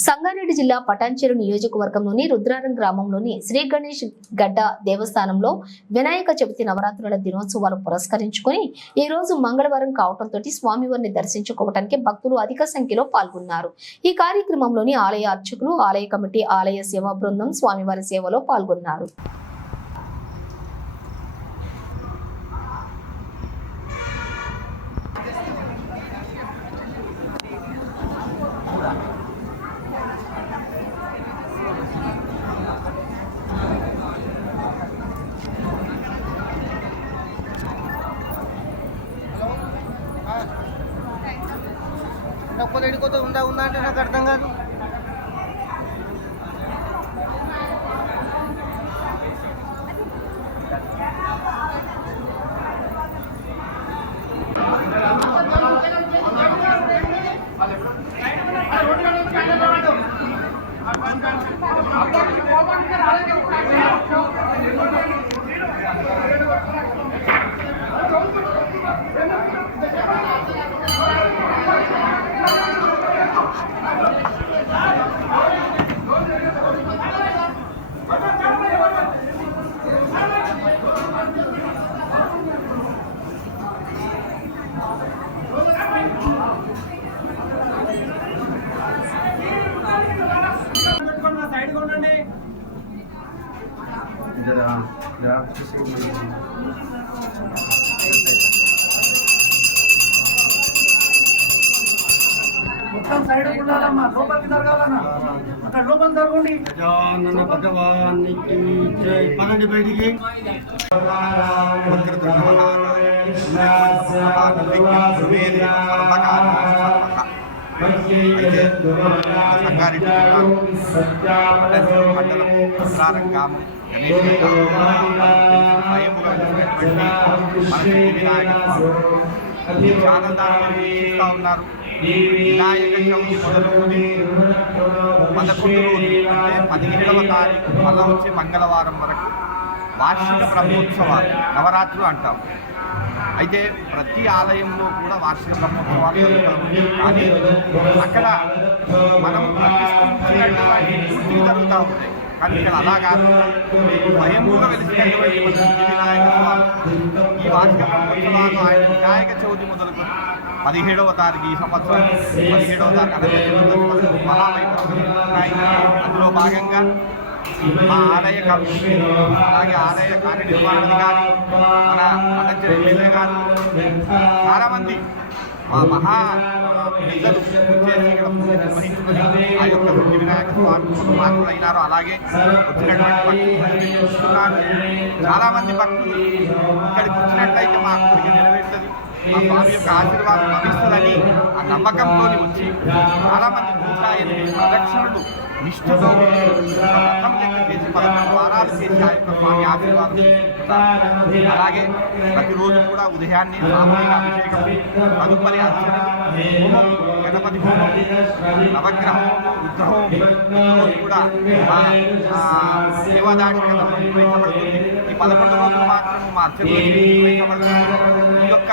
సంగారెడ్డి జిల్లా పటాన్చెరు నియోజకవర్గంలోని రుద్రారం గ్రామంలోని శ్రీ గణేష్ గడ్డ దేవస్థానంలో వినాయక చవితి నవరాత్రుల దినోత్సవాలు పురస్కరించుకొని ఈ రోజు మంగళవారం కావడంతో స్వామివారిని దర్శించుకోవడానికి భక్తులు అధిక సంఖ్యలో పాల్గొన్నారు. ఈ కార్యక్రమంలోని ఆలయ అర్చకులు, ఆలయ కమిటీ, ఆలయ సేవా బృందం స్వామివారి సేవలో పాల్గొన్నారు. ఎడికోతే ఉందా అంటే నాకు అర్థం కాదు. మొత్తం సైడ్ ఉండాలమ్మా, లోపలికి జరగాలన్నా అక్కడ లోపల జరగండి. గజానన భగవానికి జై. పదండి బయటికి. ఉన్నారు. వినాయక చవితి మొదలుకొని 11 రోజులు అంటే 17వ తారీఖు మళ్ళీ వచ్చే మంగళవారం వరకు వార్షిక బ్రహ్మోత్సవాలు, నవరాత్రులు అంటాం. అయితే ప్రతి ఆలయంలో కూడా వార్షిక బ్రహ్మోత్సవాలు జరుగుతాయి. కానీ అక్కడ మనం ప్రతిష్ఠించినటువంటి పూర్తి జరుగుతూ ఉంటాయి. కానీ ఇక్కడ అలా కాదు, స్వయంగా వెలిసినటువంటి వినాయక స్వామి ఈ వార్షిక బ్రహ్మోత్సవాలు ఆయన వినాయక చవితి మొదలుకొని 17వ తారీఖు ఈ సంవత్సరం 17వ తారీఖు అందులో భాగంగా మా ఆలయ కమిటీ, అలాగే ఆలయ కార్యనిర్వహణాధికారి, మన పటాన్చెరు ఎమ్మెల్యే గారు, చాలామంది మా మహా పెద్దలు వచ్చేసి ఇక్కడ నిర్వహించుకుని ఆ యొక్క వృద్ధి వినాయక స్వామి మార్పులు అయినారు. అలాగే వచ్చినటువంటి భక్తులు చూస్తున్నారు. చాలామంది భక్తులు ఇక్కడికి వచ్చినట్లయితే మా కోరిక నెరవేరుతుంది, ఆ స్వామి యొక్క ఆశీర్వాదం లభిస్తుందని ఆ నమ్మకంతో వచ్చి చాలామంది 108 ప్రదక్షిణలు నిష్ఠతో రథం లెక్క చేసి 11 వారాలు చేసి ఆ యొక్క స్వామి ఆశీర్వాదం తీసుకుంటారు. అలాగే ప్రతిరోజు కూడా ఉదయాన్నే సామూహిక అభిషేకం, తదుపరి అర్చన, గణపతి హోమం, నవగ్రహ హోమం, రుద్రహోమం కూడా దేవదాక్షిణ నిర్వహించబడుతుంది. ఈ 11 రోజులు మాత్రం మా అర్చనలు నిర్వహించబడుతుంది. ఈ యొక్క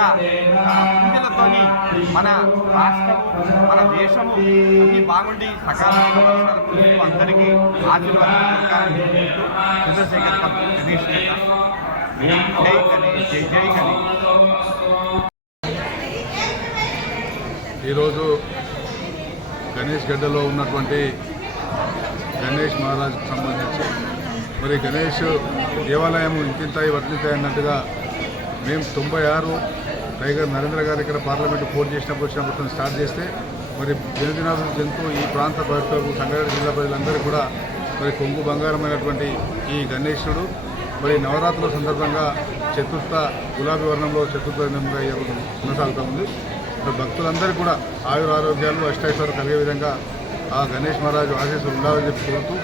పూజలతోని మన రాష్ట్రము, మన దేశము అన్ని బాగుండి సకాలంలో అందరికీ ఆశీర్వాదం. చంద్రశేఖర్ గణేష్ జై గణేష్, జై జై గణేష్. ఈరోజు గణేష్ గడ్డలో ఉన్నటువంటి గణేష్ మహారాజ్కి సంబంధించి మరి గణేష్ దేవాలయం ఇంతింతాయి వర్తింతాయి అన్నట్టుగా మేము 96 టైగర్ నరేంద్ర గారు ఇక్కడ పార్లమెంటు పోటీ వచ్చినప్పుడు స్టార్ట్ చేస్తే మరి దినదినాభివృద్ధి చెందుతూ ఈ ప్రాంత ప్రజలకు, సంగారెడ్డి జిల్లా ప్రజలందరూ కూడా మరి కొంగు బంగారమైనటువంటి ఈ గణేశుడు మరి నవరాత్రుల సందర్భంగా చతుర్థ గులాబీ వర్ణంలో చతుర్థ దినంగా కొనసాగుతూ ఉంది. మరి భక్తులందరికీ కూడా ఆయురారోగ్యాలు, అష్టైశ్వర్యాలు కలిగే విధంగా ఆ గణేష్ మహారాజు ఆశీస్సులు ఉండాలని చెప్పి కోరుతూ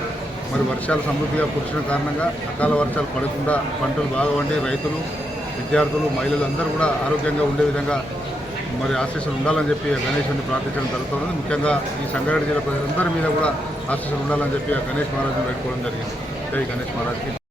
మరి వర్షాలు సమృద్ధిగా కురిసిన కారణంగా అకాల వర్షాలు పడకుండా పంటలు బాగా వండి రైతులు, విద్యార్థులు, మహిళలు అందరూ కూడా ఆరోగ్యంగా ఉండే విధంగా మరి ఆశీస్సులు ఉండాలని చెప్పి గణేశుని ప్రార్థించడం జరుగుతున్నది. ముఖ్యంగా ఈ సంగారెడ్డి జిల్లా ప్రజలందరి మీద కూడా ఆశీస్సులు ఉండాలని చెప్పి గణేష్ మహారాజును వేడుకోవడం జరిగింది. జై గణేష్ మహారాజ్కి.